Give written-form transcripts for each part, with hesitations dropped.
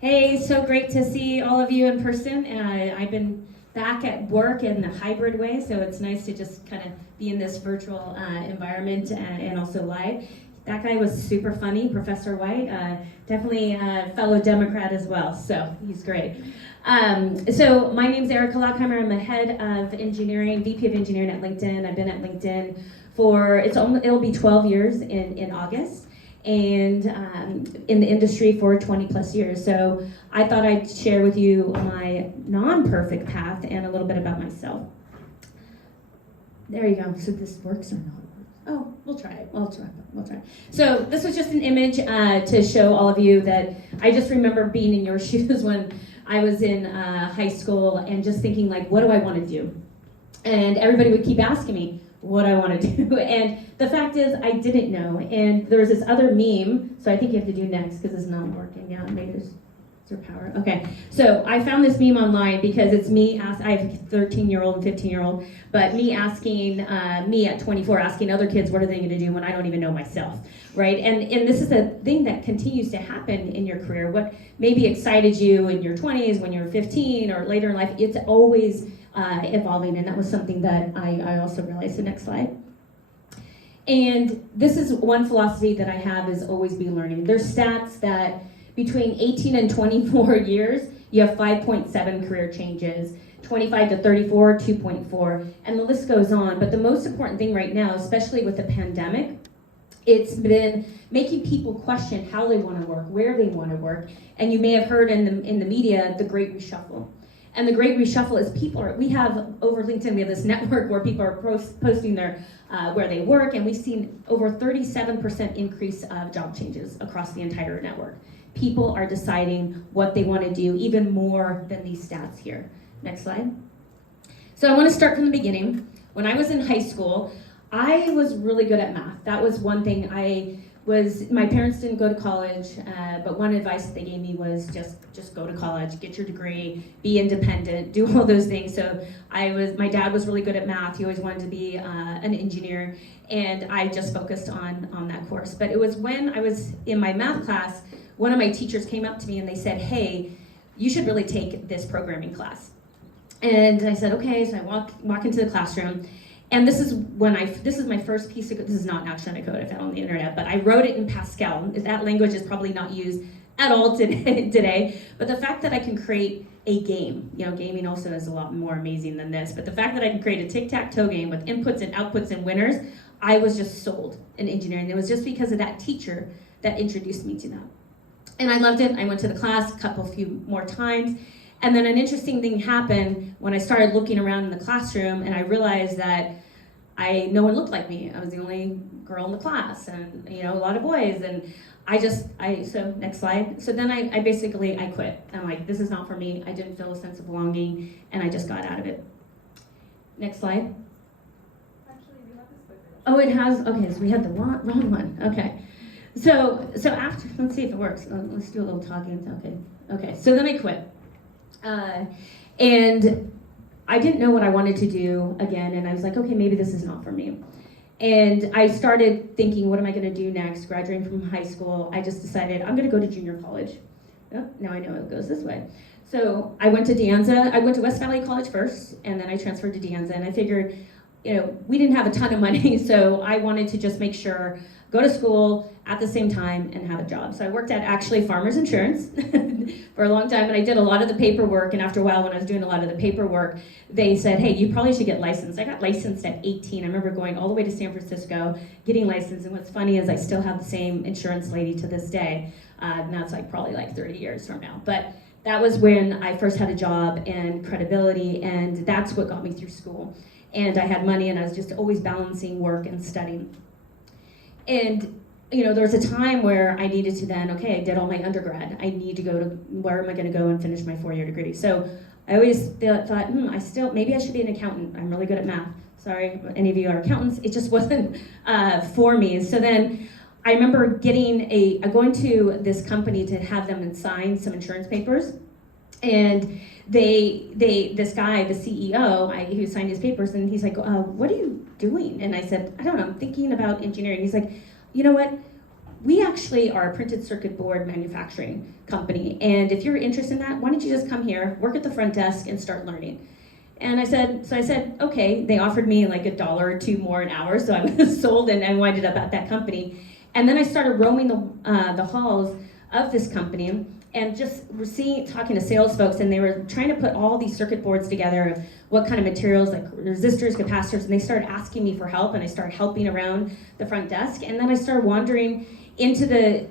Hey, so great to see all of you in person. I've been back at work in a hybrid way, so it's nice to just kind of be in this virtual environment and also live. That guy was super funny, Professor White, definitely a fellow Democrat as well, so he's great. So my name's Erica Lockheimer. I'm the head of engineering, VP of engineering at LinkedIn. I've been at LinkedIn for, it'll be 12 years in August. And in the industry for 20 plus years. So I thought I'd share with you my non-perfect path and a little bit about myself. There you go. So this works or not? Oh, we'll try it. We'll try. So this was just an image to show all of you that I just remember being in your shoes when I was in high school and just thinking like, what do I want to do? And everybody would keep asking me, what I want to do. And the fact is, I didn't know. And there was this other meme, so I think you have to do next because it's not working. Yeah, maybe there's power. Okay, so I found this meme online because it's me, I have a 13-year-old and 15-year-old, but me asking, me at 24, asking other kids what are they going to do when I don't even know myself, right? And this is a thing that continues to happen in your career. What maybe excited you in your 20s, when you were 15, or later in life, it's always evolving, and that was something that I also realized. The next slide. And this is one philosophy that I have, is always be learning. There's stats that between 18 and 24 years, you have 5.7 career changes, 25 to 34, 2.4, and the list goes on. But the most important thing right now, especially with the pandemic, it's been making people question how they want to work, where they want to work. And you may have heard in the media, the Great Reshuffle. And the Great Reshuffle is we have over LinkedIn, we have this network where people are posting their where they work, and we've seen over 37% increase of job changes across the entire network. People are deciding what they want to do, even more than these stats here. Next slide. So I want to start from the beginning. When I was in high school, I was really good at math. That was one thing. My parents didn't go to college, but one advice that they gave me was just go to college, get your degree, be independent, do all those things. So my dad was really good at math. He always wanted to be an engineer, and I just focused on that course. But it was when I was in my math class, one of my teachers came up to me and they said, hey, you should really take this programming class. And I said, okay, so I walk into the classroom. And this is my first piece of code. This is not actually code I found on the internet, but I wrote it in Pascal. That language is probably not used at all today. But the fact that I can create a game, gaming also is a lot more amazing than this, but the fact that I can create a tic-tac-toe game with inputs and outputs and winners, I was just sold in engineering. It was just because of that teacher that introduced me to that. And I loved it. I went to the class a few more times. And then an interesting thing happened when I started looking around in the classroom, and I realized that no one looked like me. I was the only girl in the class, and a lot of boys. And so next slide. So then I basically quit. I'm like, this is not for me. I didn't feel a sense of belonging, and I just got out of it. Next slide. Actually, we have this clicker. Oh, it has. Okay, so we had the wrong one. Okay. So after, let's see if it works. Let's do a little talking. Okay. So then I quit. And I didn't know what I wanted to do again, and I was like, okay, maybe this is not for me. And I started thinking, what am I going to do next? Graduating from high school, I just decided I'm going to go to junior college. Oh, now I know it goes this way. So I went to De Anza. I went to West Valley College first, and then I transferred to De Anza, and I figured, we didn't have a ton of money, so I wanted to just make sure, go to school at the same time and have a job. So I worked at actually Farmers Insurance for a long time, and I did a lot of the paperwork, and after a while when I was doing a lot of the paperwork, they said, hey, you probably should get licensed. I got licensed at 18. I remember going all the way to San Francisco, getting licensed, and what's funny is I still have the same insurance lady to this day, and that's probably 30 years from now. But that was when I first had a job and credibility, and that's what got me through school. And I had money, and I was just always balancing work and studying. And there was a time where I needed to then, I did all my undergrad. I need to go to, where am I going to go and finish my 4-year degree? So I always thought, maybe I should be an accountant. I'm really good at math. Sorry, any of you are accountants. It just wasn't for me. So then I remember going to this company to have them sign some insurance papers. And this guy, the CEO, he signed his papers, and he's like, what are you doing? And I said, I don't know, I'm thinking about engineering. He's like, you know what? we actually are a printed circuit board manufacturing company, and if you're interested in that, why don't you just come here, work at the front desk, and start learning. And I said, okay. They offered me like $1 or $2 more an hour, so I was sold, and I winded up at that company. And then I started roaming the halls of this company, and just talking to sales folks, and they were trying to put all these circuit boards together of what kind of materials, like resistors, capacitors, and they started asking me for help, and I started helping around the front desk. And then I started wandering into the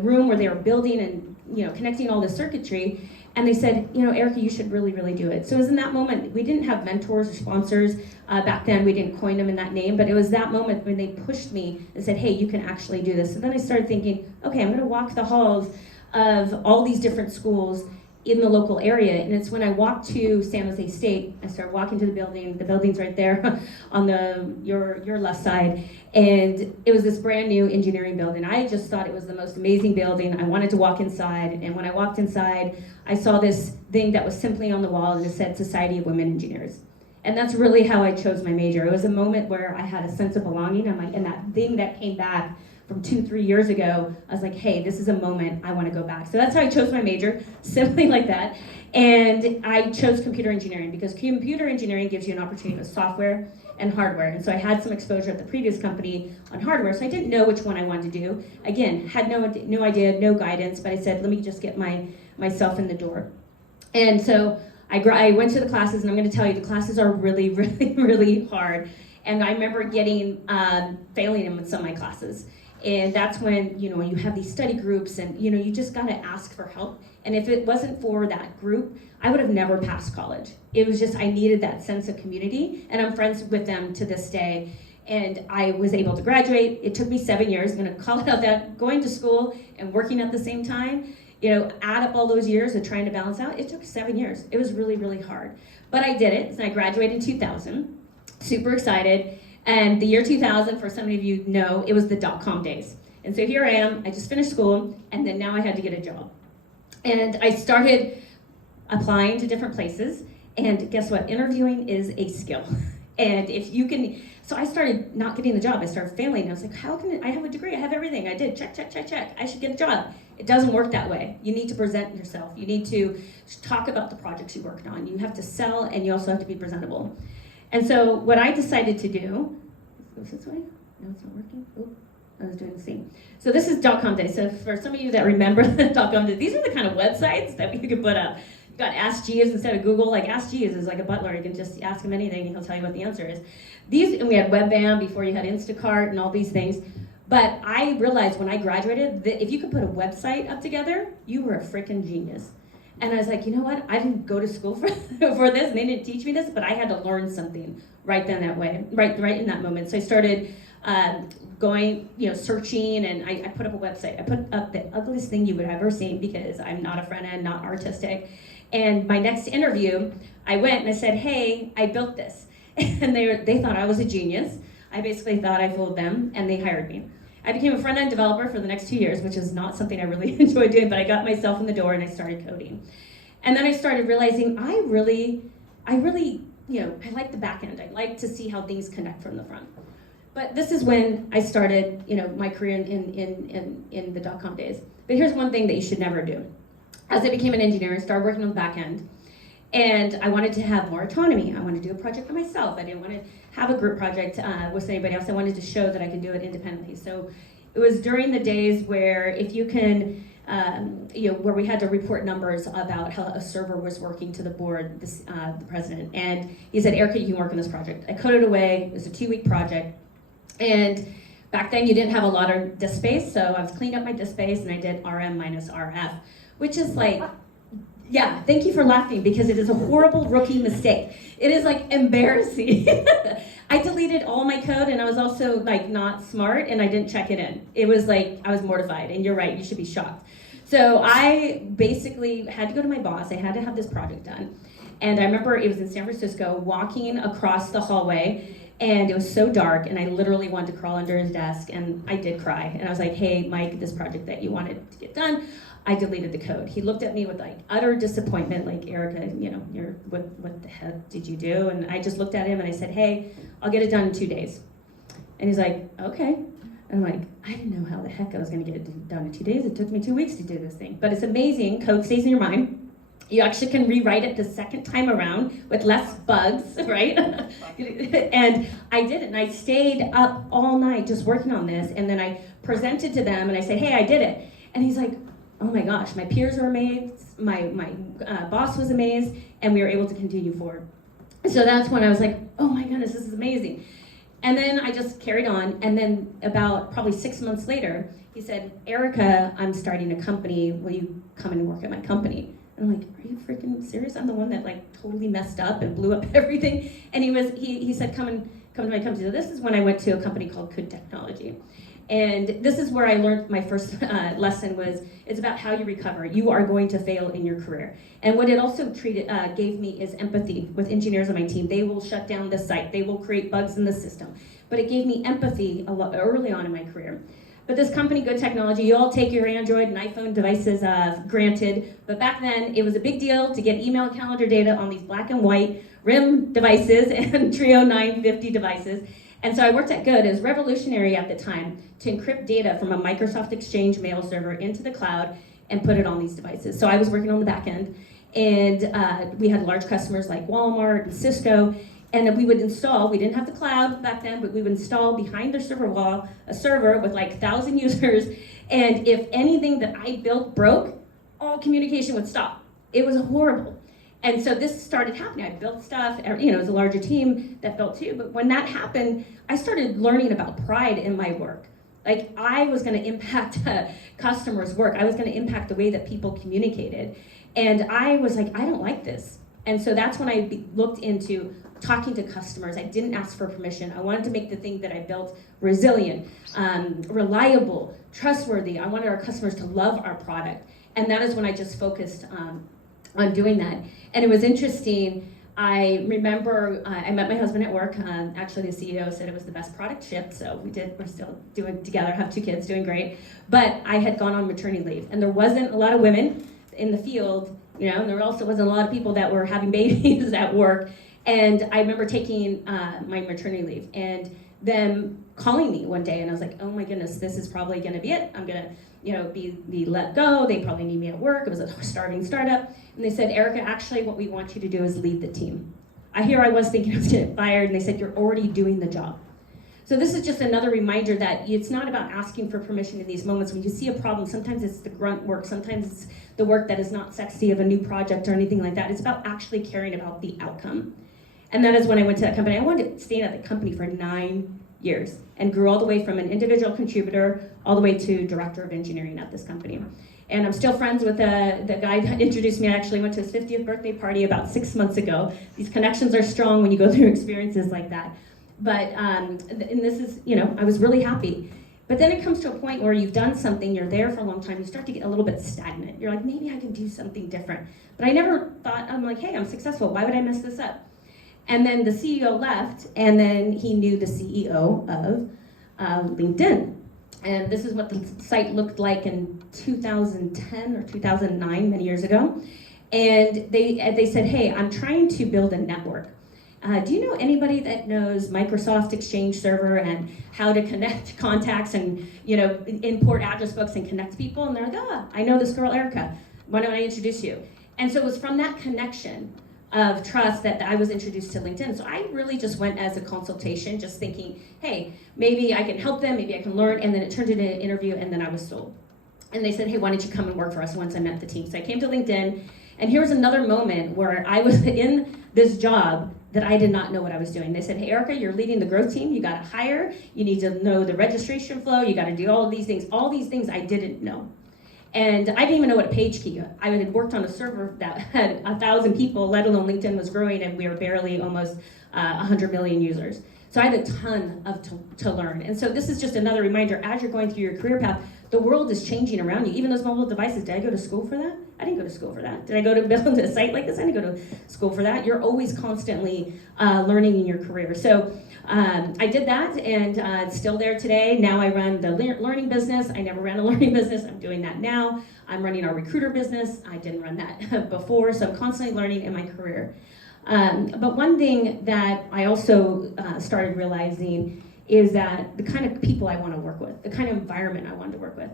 room where they were building and connecting all the circuitry, and they said, Erica, you should really, really do it. So it was in that moment, we didn't have mentors or sponsors back then, we didn't coin them in that name, but it was that moment when they pushed me and said, hey, you can actually do this. So then I started thinking, okay, I'm gonna walk the halls of all these different schools in the local area. And it's when I walked to San Jose State, I started walking to the building's right there on your left side, and it was this brand new engineering building. I just thought it was the most amazing building. I wanted to walk inside, and when I walked inside, I saw this thing that was simply on the wall, and it said Society of Women Engineers. And that's really how I chose my major. It was a moment where I had a sense of belonging, and that thing that came back from 2-3 years ago, I was like, hey, this is a moment I want to go back. So that's how I chose my major, simply like that. And I chose computer engineering because computer engineering gives you an opportunity with software and hardware. And so I had some exposure at the previous company on hardware, so I didn't know which one I wanted to do. Again, had no idea, no guidance, but I said, let me just get myself in the door. And so I went to the classes, and I'm going to tell you, the classes are really, really, really hard. And I remember failing in with some of my classes. And that's when, you have these study groups, and, you just got to ask for help. And if it wasn't for that group, I would have never passed college. It was just, I needed that sense of community, and I'm friends with them to this day. And I was able to graduate. It took me 7 years. I'm going to call it out that going to school and working at the same time, add up all those years of trying to balance out, it took 7 years. It was really, really hard. But I did it, and I graduated in 2000, super excited. And the year 2000, for some of you know, it was the dot-com days. And so here I am, I just finished school, and then now I had to get a job. And I started applying to different places, and guess what? Interviewing is a skill. And if you can, so I started not getting the job, I started failing, and I was like, how can I have a degree, I have everything, I did, check, I should get a job. It doesn't work that way. You need to present yourself. You need to talk about the projects you worked on. You have to sell, and you also have to be presentable. And so what I decided to do, goes this way? No, it's not working. Oh, I was doing the same. So this is .com Day. So for some of you that remember the .com Day, these are the kind of websites that we could put up. You got Ask Jeeves instead of Google. Like Ask Jeeves is like a butler. You can just ask him anything, and he'll tell you what the answer is. And we had Webam before you had Instacart and all these things. But I realized when I graduated that if you could put a website up together, you were a freaking genius. And I was like, you know what? I didn't go to school for this, and they didn't teach me this, but I had to learn something right then that way, right in that moment. So I started going, searching, and I put up a website. I put up the ugliest thing you would ever seen because I'm not a front end, not artistic. And my next interview, I went and I said, hey, I built this. And they thought I was a genius. I basically thought I fooled them, and they hired me. I became a front-end developer for the next 2 years, which is not something I really enjoyed doing, but I got myself in the door and I started coding. And then I started realizing I really, I like the back end. I like to see how things connect from the front. But this is when I started, my career in the .com days. But here's one thing that you should never do. As I became an engineer, I started working on the back end. And I wanted to have more autonomy. I wanted to do a project by myself. I didn't want to have a group project with anybody else. I wanted to show that I could do it independently. So it was during the days where if you can, where we had to report numbers about how a server was working to the board, the president. And he said, Erica, you can work on this project. I coded away. It was a 2-week project. And back then you didn't have a lot of disk space. So I was cleaned up my disk space and I did RM minus RF, which is like, yeah, thank you for laughing because it is a horrible rookie mistake. It is like embarrassing. I deleted all my code and I was also like not smart and I didn't check it in. It was like, I was mortified, and you're right, you should be shocked. So I basically had to go to my boss. I had to have this project done. And I remember it was in San Francisco, walking across the hallway, and it was so dark and I literally wanted to crawl under his desk, and I did cry. And I was like, hey, Mike, this project that you wanted to get done, I deleted the code. He looked at me with like utter disappointment, like, Erica, what the heck did you do? And I just looked at him and I said, hey, I'll get it done in 2 days. And he's like, okay. And I'm like, I didn't know how the heck I was going to get it done in 2 days. It took me 2 weeks to do this thing. But it's amazing. Code stays in your mind. You actually can rewrite it the second time around with less bugs, right? And I did it. And I stayed up all night just working on this. And then I presented to them and I said, hey, I did it. And he's like, oh my gosh, my peers were amazed. My boss was amazed. And we were able to continue forward. So that's when I was like, oh my goodness, this is amazing. And then I just carried on, and then about probably 6 months later, he said, Erica, I'm starting a company, will you come and work at my company? And I'm like, are you freaking serious? I'm the one that like totally messed up and blew up everything. And he said, come to my company. So this is when I went to a company called Good Technology. And this is where I learned my first lesson was, it's about how you recover. You are going to fail in your career. And what it also gave me is empathy with engineers on my team. They will shut down the site. They will create bugs in the system. But it gave me empathy a lot early on in my career. But this company, Good Technology, you all take your Android and iPhone devices, granted. But back then, it was a big deal to get email calendar data on these black and white RIM devices and Trio 950 devices. And so I worked at Good. It was revolutionary at the time to encrypt data from a Microsoft Exchange mail server into the cloud and put it on these devices. So I was working on the back end, and we had large customers like Walmart and Cisco, and we would install, we didn't have the cloud back then, but we would install behind their server wall a server with like 1,000 users, and if anything that I built broke, all communication would stop. It was horrible. And so this started happening. I built stuff, it was a larger team that built too, but when that happened, I started learning about pride in my work. Like, I was gonna impact customers' work. I was gonna impact the way that people communicated. And I was like, I don't like this. And so that's when I looked into talking to customers. I didn't ask for permission. I wanted to make the thing that I built resilient, reliable, trustworthy. I wanted our customers to love our product. And that is when I just focused on doing that. And it was interesting. I remember I met my husband at work. Actually, the CEO said it was the best product shipped, so we're still doing it together, have 2 kids, doing great. But I had gone on maternity leave, and there wasn't a lot of women in the field, and there also wasn't a lot of people that were having babies at work. And I remember taking my maternity leave, and them calling me one day, and I was like, oh my goodness, this is probably gonna be it. I'm gonna be let go. They probably need me at work. It was a starving startup. And they said, Erica, actually what we want you to do is lead the team. I was thinking I was getting fired, and they said, you're already doing the job. So this is just another reminder that it's not about asking for permission in these moments. When you see a problem, sometimes it's the grunt work, sometimes it's the work that is not sexy of a new project or anything like that. It's about actually caring about the outcome. And that is when I went to that company. I wanted to stay at the company for 9 years and grew all the way from an individual contributor all the way to director of engineering at this company. And I'm still friends with the guy that introduced me. I actually went to his 50th birthday party about 6 months ago. These connections are strong when you go through experiences like that. But, and this is, I was really happy. But then it comes to a point where you've done something, you're there for a long time, you start to get a little bit stagnant. You're like, maybe I can do something different. But I never thought, I'm like, hey, I'm successful, why would I mess this up? And then the CEO left, and then he knew the CEO of LinkedIn. And this is what the site looked like in 2010 or 2009, many years ago. And they said, hey, I'm trying to build a network. Do you know anybody that knows Microsoft Exchange Server and how to connect contacts and import address books and connect people? And they're like, I know this girl, Erica. Why don't I introduce you? And so it was from that connection of trust that I was introduced to LinkedIn. So I really just went as a consultation, just thinking, hey, maybe I can help them, maybe I can learn, and then it turned into an interview, and then I was sold. And they said, hey, why don't you come and work for us once I met the team? So I came to LinkedIn, and here was another moment where I was in this job that I did not know what I was doing. They said, hey, Erica, you're leading the growth team, you gotta hire, you need to know the registration flow, you gotta do all of these things. All these things I didn't know. And I didn't even know what a page key was. I had worked on a server that had 1,000 people, let alone LinkedIn was growing, and we were barely almost 100 million users. So I had a ton to learn. And so this is just another reminder, as you're going through your career path, the world is changing around you. Even those mobile devices, did I go to school for that? I didn't go to school for that. Did I go to build a site like this? I didn't go to school for that. You're always constantly learning in your career. So I did that, and it's still there today. Now I run the learning business. I never ran a learning business. I'm doing that now. I'm running our recruiter business. I didn't run that before, so I'm constantly learning in my career. But one thing that I also started realizing is that the kind of people I want to work with, the kind of environment I wanted to work with.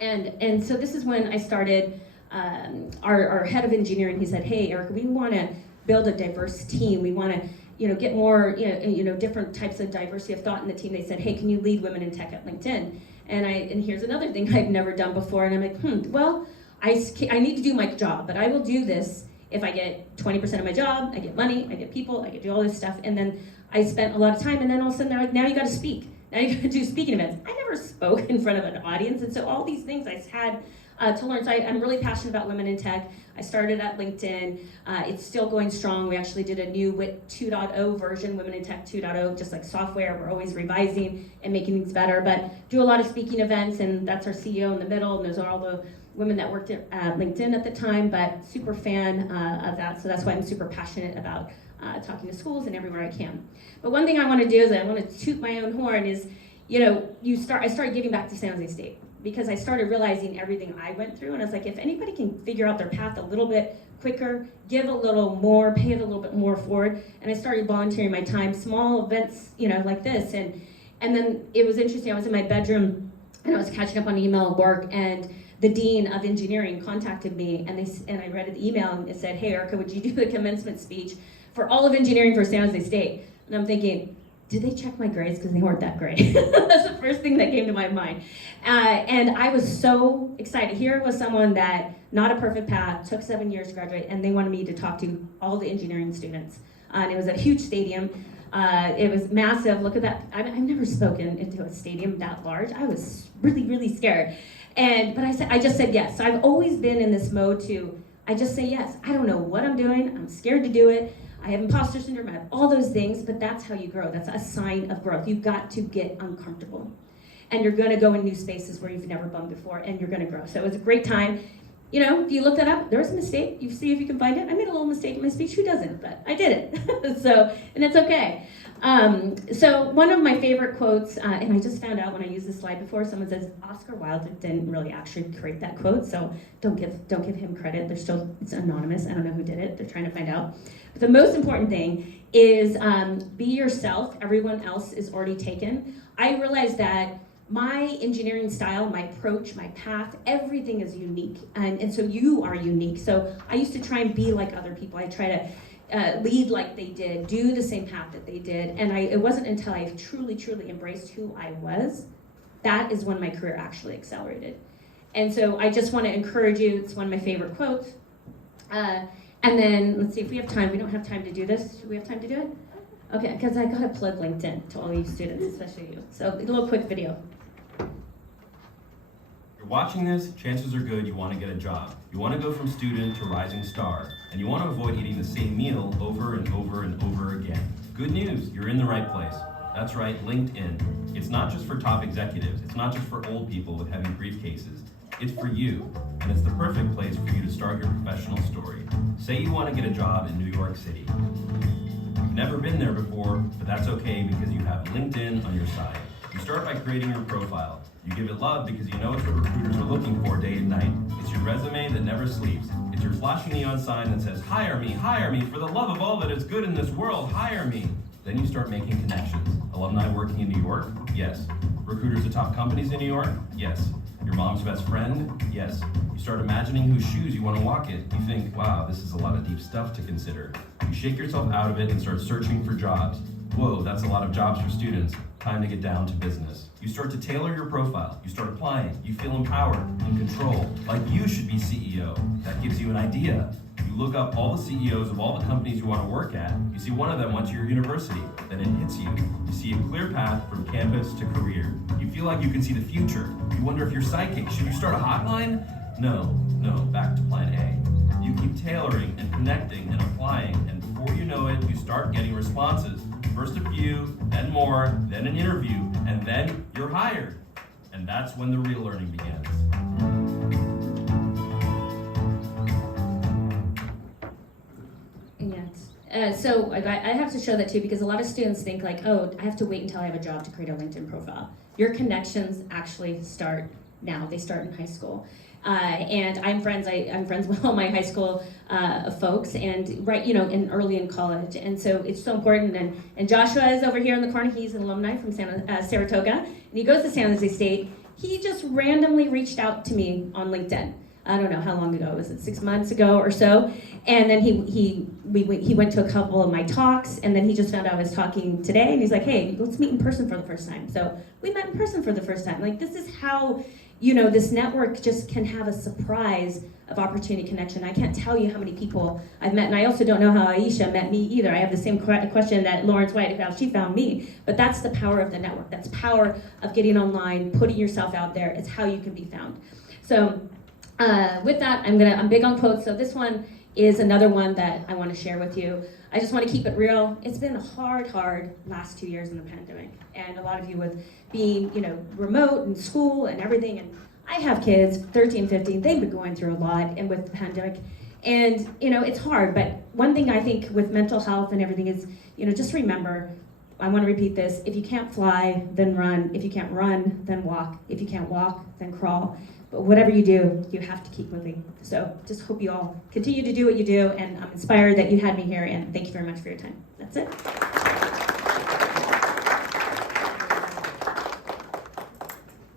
And so this is when I started, our head of engineering, he said, hey, Erica, we want to build a diverse team. We want to, get more, different types of diversity of thought in the team. They said, hey, can you lead women in tech at LinkedIn? And here's another thing I've never done before. And I'm like, well, I need to do my job, but I will do this if I get 20% of my job, I get money, I get people, I get to do all this stuff. And then I spent a lot of time, and then all of a sudden they're like, now you got to speak. Now you got to do speaking events. I never spoke in front of an audience, and so all these things I had to learn. So I'm really passionate about women in tech. I started at LinkedIn. It's still going strong. We actually did a new WIT 2.0 version, Women in Tech 2.0, just like software. We're always revising and making things better, but do a lot of speaking events, and that's our CEO in the middle, and those are all the women that worked at LinkedIn at the time, but super fan of that. So that's why I'm super passionate about talking to schools and everywhere I can. But one thing I want to do is I want to toot my own horn is, I started giving back to San Jose State because I started realizing everything I went through, and I was like, if anybody can figure out their path a little bit quicker, give a little more, pay it a little bit more forward, and I started volunteering my time, small events, like this, and then it was interesting. I was in my bedroom and I was catching up on email at work, and the dean of engineering contacted me, and I read the email, and it said, hey, Erica, would you do the commencement speech for all of engineering for San Jose State? And I'm thinking, did they check my grades? Because they weren't that great. That's the first thing that came to my mind. And I was so excited. Here was someone that, not a perfect path, took 7 years to graduate, and they wanted me to talk to all the engineering students. And it was a huge stadium. It was massive. Look at that. I've never spoken into a stadium that large. I was really, really scared. But I just said yes. So I've always been in this mode I just say yes. I don't know what I'm doing. I'm scared to do it. I have imposter syndrome. I have all those things, but that's how you grow. That's a sign of growth. You've got to get uncomfortable. And you're going to go in new spaces where you've never been before, and you're going to grow. So it was a great time. If you look that up, there was a mistake. You see if you can find it. I made a little mistake in my speech. Who doesn't? But I did it. And it's okay. So one of my favorite quotes, and I just found out when I used this slide before, someone says Oscar Wilde didn't really actually create that quote, so don't give him credit. It's anonymous. I don't know who did it. They're trying to find out. But the most important thing is be yourself. Everyone else is already taken. I realized that my engineering style, my approach, my path, everything is unique, and so you are unique. So I used to try and be like other people. I try to lead like they did, do the same path that they did, and it wasn't until I truly, truly embraced who I was, that is when my career actually accelerated. And so I just want to encourage you. It's one of my favorite quotes. And then let's see if we have time. We don't have time to do this. Do we have time to do it? Okay, because I gotta plug LinkedIn to all you students, especially you. So a little quick video. You're watching this, chances are good you want to get a job. You want to go from student to rising star, and you want to avoid eating the same meal over and over and over again. Good news, you're in the right place. That's right, LinkedIn. It's not just for top executives. It's not just for old people with heavy briefcases. It's for you, and it's the perfect place for you to start your professional story. Say you want to get a job in New York City. You've never been there before, but that's okay because you have LinkedIn on your side. You start by creating your profile. You give it love because you know it's what recruiters are looking for day and night. It's your resume that never sleeps. It's your flashing neon sign that says, hire me, for the love of all that is good in this world, hire me. Then you start making connections. Alumni working in New York? Yes. Recruiters at top companies in New York? Yes. Your mom's best friend? Yes. You start imagining whose shoes you want to walk in. You think, wow, this is a lot of deep stuff to consider. You shake yourself out of it and start searching for jobs. Whoa, that's a lot of jobs for students. Time to get down to business. You start to tailor your profile. You start applying. You feel empowered, in control, like you should be CEO. That gives you an idea. You look up all the CEOs of all the companies you want to work at. You see one of them went to your university. Then it hits you. You see a clear path from campus to career. You feel like you can see the future. You wonder if you're psychic. Should you start a hotline? No, back to plan A. You keep tailoring and connecting and applying, and before you know it, you start getting responses. First a few, then more, then an interview, and then you're hired. And that's when the real learning begins. So I have to show that too, because a lot of students think like, oh, I have to wait until I have a job to create a LinkedIn profile. Your connections actually start now. They start in high school. And I'm friends with all my high school folks, and early in college, and so it's so important. And Joshua is over here in the corner. He's an alumni from Saratoga, and he goes to San Jose State. He just randomly reached out to me on LinkedIn. I don't know how long ago, was it 6 months ago or so? And then he went to a couple of my talks, and then he just found out I was talking today, and he's like, hey, let's meet in person for the first time. So we met in person for the first time. Like, this is how, this network just can have a surprise of opportunity connection. I can't tell you how many people I've met, and I also don't know how Aisha met me either. I have the same question that Lawrence White, how she found me, but that's the power of the network. That's power of getting online, putting yourself out there. It's how you can be found. So with that, I'm big on quotes, so this one is another one that I want to share with you. I just want to keep it real. It's been a hard last 2 years in the pandemic, and a lot of you with being, remote and school and everything, and I have kids, 13, 15, they've been going through a lot, and with the pandemic, and it's hard, but one thing I think with mental health and everything is, just remember, I want to repeat this, if you can't fly, then run. If you can't run, then walk. If you can't walk, then crawl. But whatever you do, you have to keep moving. So just hope you all continue to do what you do, and I'm inspired that you had me here, and thank you very much for your time. That's it.